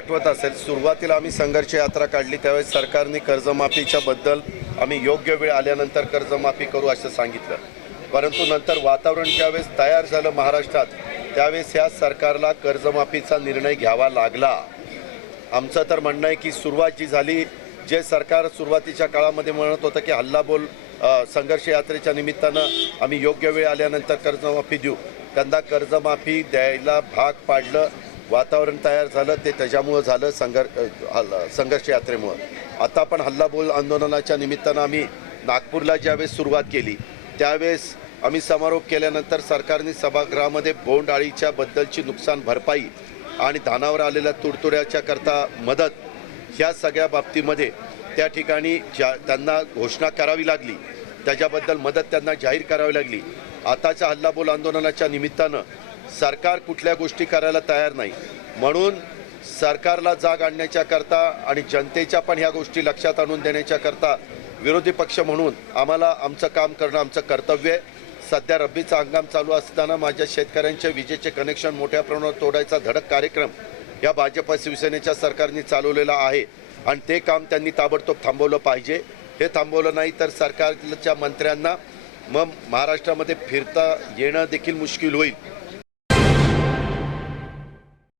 आठवत असेल सुरुवातीला आम्ही संघर्ष यात्रा काढली त्यावेळेस सरकारने कर्जमाफीच्या बद्दल आम्ही योग्य वेळ आल्यानंतर कर्जमाफी करू असं सांगितलं. परंतु नंतर वातावरण ज्यावेळेस तयार झालं महाराष्ट्रात त्यावेळेस ह्या सरकारला कर्जमाफीचा निर्णय घ्यावा लागला. आमचं तर म्हणणं आहे की सुरुवात जी झाली जे सरकार सुरुवातीच्या काळामध्ये म्हणत होतं की हल्लाबोल संघर्ष यात्रेच्या निमित्तानं आम्ही योग्य वेळ आल्यानंतर कर्जमाफी देऊ. त्यांना कर्जमाफी द्यायला भाग पाडलं. वातावरण तयार झालं ते त्याच्यामुळं झालं संघर्ष संघर्ष यात्रेमुळं. आता पण हल्लाबोल आंदोलनाच्या निमित्तानं आम्ही नागपूरला ज्यावेळेस सुरुवात केली त्यावेळेस आम्ही समारोप केल्यानंतर सरकारने सभागृहामध्ये बोंडआळीच्या बद्दलची नुकसान भरपाई आणि धानावर आलेल्या तुडतुड्याच्या करता मदत ह्या सगळ्या बाबतीमध्ये त्या ठिकाणी ज्या त्यांना घोषणा करावी लागली. त्याच्याबद्दल मदत त्यांना जाहीर करावी लागली. आताच्या हल्लाबोल आंदोलनाच्या निमित्तानं सरकार कुठल्या गोष्टी करायला तयार नाही. म्हणून सरकारला जाग आणण्याच्या करता आणि जनतेच्या पण ह्या गोष्टी लक्षात आणून देण्याच्या करता विरोधी पक्ष म्हणून आम्हाला आमचं काम करणं आमचं कर्तव्य आहे. सध्या रब्बीचा हंगाम चालू असताना माझ्या शेतकऱ्यांचे विजेचे कनेक्शन मोठ्या प्रमाणावर तोडायचा धडक कार्यक्रम या भाजप शिवसेनेच्या सरकारने चालवलेला आहे. आणि ते काम त्यांनी ताबडतोब थांबवलं पाहिजे. हे थांबवलं नाही तर सरकारच्या मंत्र्यांना मग महाराष्ट्रामध्ये फिरता येणं देखील मुश्किल होईल.